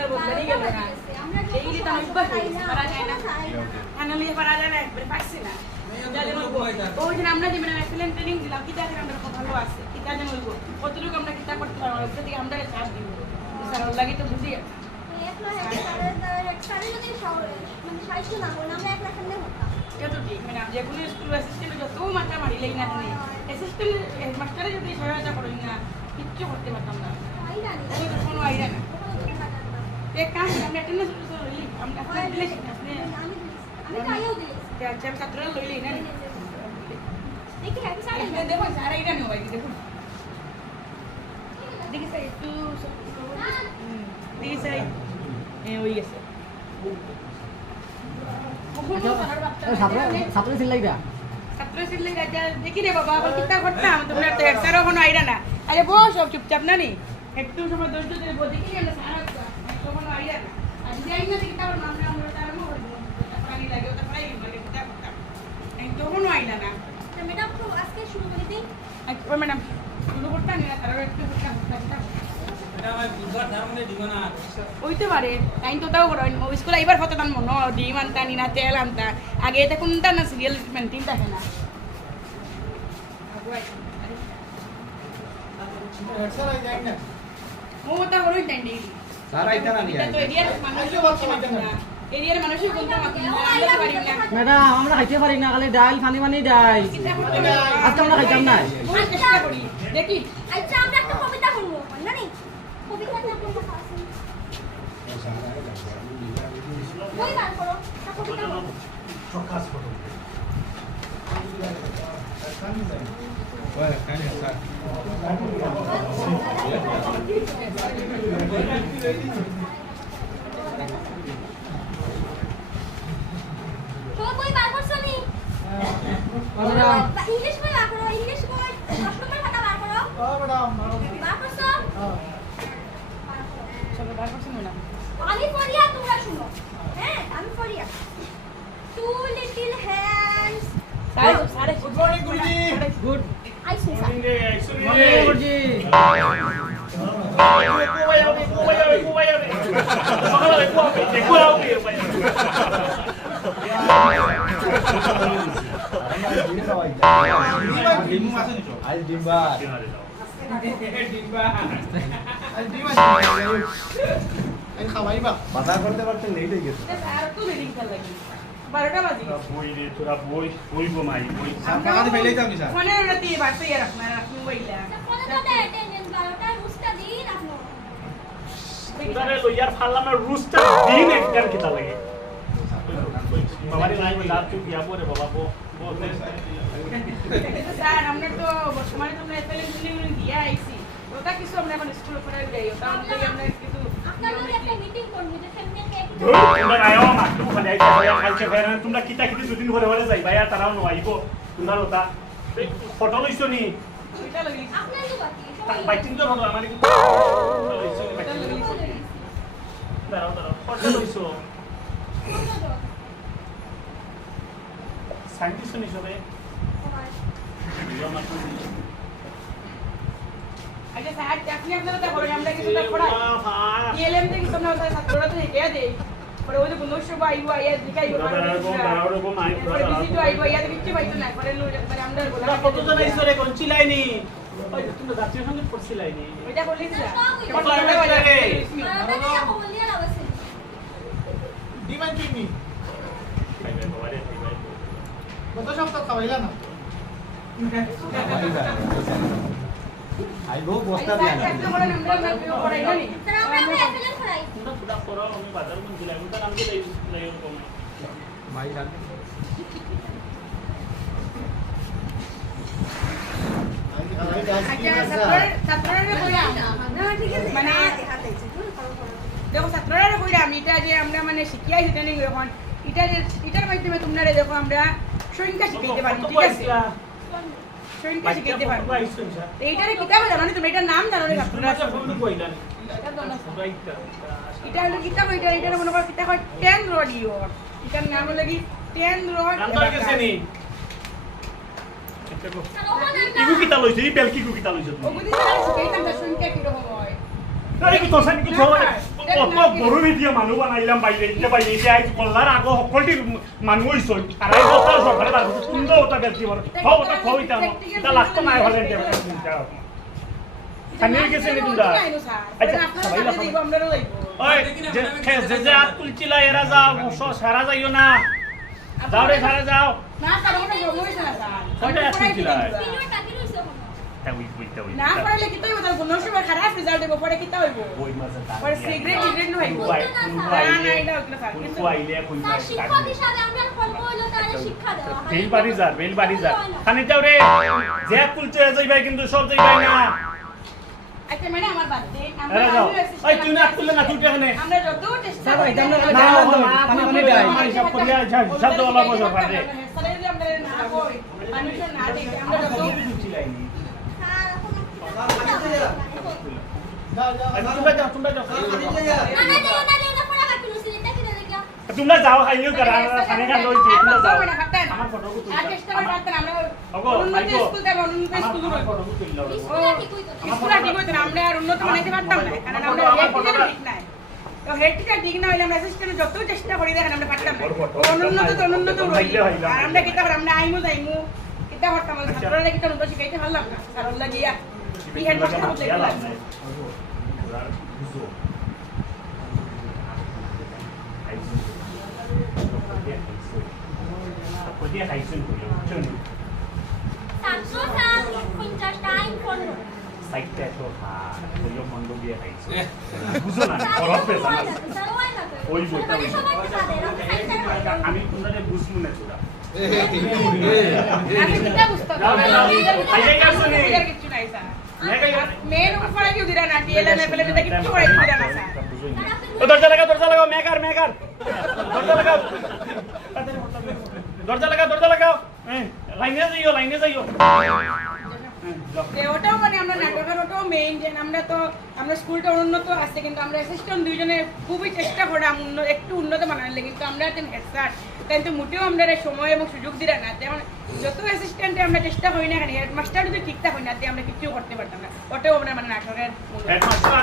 তার বদলানি গেল না এই যে তার অভ্যাস করা যায় না ফাইনালি করা যায় না একবার পারছি না ওই দিন আমরা যেমন এক্সেলেন্ট ট্রেনিং দিলাম কিতা যেন আমরা ভালো আছে কিতা যেন হইব কতটুকু আমরা কিতা করতে পারবো ওটা থেকে আমরা চাপ দিব স্যার ওর লাগি তো বুঝি কত ঠিক মানে যে কোনো স্কুল অ্যাসিস্ট্যান্ট যত মাথা মারিলেই না জানি অ্যাসিস্ট্যান্ট মাস্টারে যদি সহায়তা করেন না কিচ্ছু করতে পারতাম না কোনো আইডিয়া না এক কাজ আমরা অ্যাটেন্ডেন্স লইলি আমরা দিলে আপনি আমি কাইও দিই আচ্ছা ছাত্ররা লইলি না দেখি হ্যাপি স্যার দেখো স্যার আইডিয়া নিও ভাই দেখো দেখি স্যার একটু দেখি স্যার ওই গেছে ছাত্র ছিল লাগা ছাত্র ছিল লাগা দেখি রে বাবা আবার কিতা করতাম তোমরা তো স্যারও কোনো আইডিয়া না আরে বস সব চুপচাপ না নি একটু সময় ধৈর্য ধরে দেখি আমরা স্যার আসবা কোনো আইডিয়া না আর যাই না দেখি তার নাম আমরা তার মো পানি লাগে ওটা প্রায় লাগে কিতা করতাম এই তো কোনো আইডিয়া না তো ম্যাডাম তো আজকে শুরু করে দিই ও ম্যাডাম শুরু করতাম না তার একটু করতাম ওইতে পারে টাইম তো তাও করো স্কুলে এবার ফটো টান মনো ডিম আনতা নিনা তেল আনতা আগে এটা কোনটা না সিরিয়াল মেনটেন থাকে না ও তা করই টাইম ডেইলি স্যার আইতা না এটা তো এরিয়ার মানুষই বলতে পারি না ম্যাডাম আমরা খাইতে পারি না খালি ডাল পানি পানি ডাল আজকে আমরা খাইতাম না চেষ্টা করি দেখি আচ্ছা আমরা একটা কবিতা বলবো না নি কবিতা না বলবো বই বার করো একটা কবিতা বলবো চকাস ফটো ওই কানে স্যার সবাই বই বার করছো নি ইংলিশ বই বার করো ইংলিশ বই 10 নম্বর খাতা বার করো ম্যাডাম বার করছো চলো বার করছি না আমি পড়িয়া তোমরা শুনো হ্যাঁ আমি পড়িয়া টু লিটল হ্যান্ডস সাড়ে গুড মর্নিং গুরুজি গুড আইসো মর্নিং গুরুজি বাজার করতে পারতে লেট হয়ে গেছে আর তো রিডিং খেল লাগি 12টা বাজে বই রে তোরা বই ঘুমাই বই টাকা দিয়ে ফেলেই যাও কি স্যার ফোনে রাতে বাসে রাখি বইলা ফোনে তো অ্যাটেন্ডেন্স 12টা রুস্টা দিন আপনি তোরা লইয়ার ফাললাম না রুস্টা দিন একটার কিতা লাগে বাবারে লাইন লাভ চুপ ইয়া পরে বাবা বো স্যার আমরা তো বর্তমানে তো আমরা এফএলএম দিয়া আইছি ওটা কিছু আমরা এখন স্কুল করে যাই ওটা আমরা কিছু আপনারা একটা মিটিং করব যে সেমিনারকে একটু তোমরা আয়ো মা তুমি খালি আইছো খাইছে ফের তোমরা কিতা কিতা দুদিন ধরে হলে যাই ভাই আর তারাও নো আইবো তোমরা ওটা ফটো লইছো নি ওইটা লাগি আপনারা তো বাকি বাইটিং তো হলো আমার কিন্তু লইছো বাইটিং দাঁড়াও ফটো লইছো সাইন্টিস্ট নি সবে আচ্ছা স্যার আপনি আপনারা তো করেন আমরা কিছু তো পড়াই ইএলএম থেকে তোমরা ওটা ছাত্ররা তো হেঁটে দেই পরে ওই যে বন্ধুসব আইবো আইয়া দিকাইবো পরে বিসি তো আইবো আইয়া দেখতে পাইতো না পরে মানে আমরা বলা কতজন আইছো রে কোন চিলাইনি ওই তুমি জাতীয় সঙ্গীত পড়ছিলাইনি ওইটা করলিস না আপনারা তো বলিয়া লাগাছে ডিমান্ড কিনি কত সপ্তাহ খাওয়াইলা না আইবো বস্তা দিয়া না একদম বড় নাম্বার আমরা পড়াই জানি স্যার আমরা অ্যাপ্লাই করাই তোমরা পুরা করো আমি বাজার কোন চিলাই ওটা নাম কি লাই কম ভাই রাখ ছাত্ররা কইরা মানে দেখো ছাত্ররা কইরা আমি এটা যে আমরা মানে শিখিয়াইছি ট্রেনিং এখন এটার মাধ্যমে তোমরা দেখো আমরা সংখ্যা শিখাইতে পারি ঠিক আছে সংখ্যা শিখাইতে পারি এইটারে কিতাব জানো না তুমি এটার নাম জানো না ছাত্ররা এটা হলো কিতাব এটার মনে করো কিতাব হয় 10 রডিও এটার নাম হলো কি 10 রড ইগু কিতা লইছে ই বেলকি গু কিতা লইছে ওগুলি তারা শিখাইতাম সংখ্যা কি রকম হয় আরে কি তোর সাথে কি ছড়া কত বড় মিডিয়া মানুষ বানাইলাম বাইরে এতিয়া আইজ কল্লার আগো সকলটি মানুহ হইছ আর এই বছর সরকারে বার সুন্দর ওটা গেছি বড় খাও ওটা খাও এটা লাগতো না হলে চিন্তা খানির গেছে নি তোমরা আচ্ছা সবাই লাগো ওই যে যে আত তুলছিলা এরা যাও সারা যাইও না যাও রে সারা যাও না স্যার ওটা জমা হইছে না স্যার কয়টা আত তুলছিলা তিনবার টাকি রইছে তা ওই না পড়াইলে কি তৈব তার কোনো সময় খারাপ রেজাল্ট দেব পরে কি হইব ওই মাঝে তা পরে সিগারেট ন হইব না না এটা হইলো স্যার কিন্তু আইলে কোন তার শিক্ষক হিসাবে আমরা ফল হইলো তার শিক্ষা দেওয়া হয় বেল বাড়ি যা খানি যাও রে যে তুলছে যাইবাই কিন্তু সব যাইবাই না আচ্ছা মানে আমার বাদে আরে যাও ওই তুই না তুললে না তুলতে এখানে আমরা যত চেষ্টা স্যার করি এটা আমরা পানি দেয় সব করিয়া সব তো অলাপ হইছে পারে স্যার যদি আমরা না কই মানুষ না দেখে আমরা যত তোমরা যাও না দেও পড়া বাকি রইছে এটা কি দেখি তোমরা যাও খাইও করা খানে খান লই তোমরা যাও আমার ফটো আর চেষ্টা করে পারতেন আমরা ওগো উন্নত স্কুল থেকে উন্নত স্কুল আমার ফটো তুললো স্কুলে ঠিক হইতো স্কুল ঠিক হইতো না আমরা আর উন্নত বানাইতে পারতাম না কারণ আমরা হেড টিচার ঠিক নাই তো হেড টিচার ঠিক না হইলে আমরা অ্যাসিস্ট্যান্ট যত চেষ্টা করি দেখেন আমরা পারতাম না অনুন্নত রইল আর আমরা কিতাব আমরা আইমু যাইমু কিতাব করতাম ছাত্ররা কিতাব উন্নত শিখাইতে পারলাম না স্যার আল্লাহ গিয়া কি হেড মাস্টার বলতে গেলাম Podía hacer un ছাত্র স্যার 50 টাইম পড়ল সাইটে তো হলো মন্দ দিয়ে খাইছে বুঝো না খরচ পেছ না ওই বলতে আমি তোমাদের বুঝমু না তোরা আমি কিতাব বুঝতাম কিছু নাই স্যার মেন উপরে কি দিরা না টিএলএ লেভেলে দিতে কিছু করে দিরা না স্যার ও দরজা লাগাও মেকার দরজা লাগাও লাইনে যাইও ওটাও মানে আমরা নাটকের ওটাও মেইন যে আমরা স্কুলটা উন্নত আছে কিন্তু আমরা অ্যাসিস্ট্যান্ট দুইজনে খুবই চেষ্টা করলাম একটু উন্নত বানালে কিন্তু আমরা হেড স্যার কিন্তু মোটেও আমরা সময় এবং সুযোগ দিরা না তেমন যত অ্যাসিস্ট্যান্টে আমরা চেষ্টা করি না কেন হেড মাস্টার যদি ঠিকঠাক হয় না আমরা কিছু করতে পারতাম না ওটাও আমরা মানে নাটকের হেডমাস্টার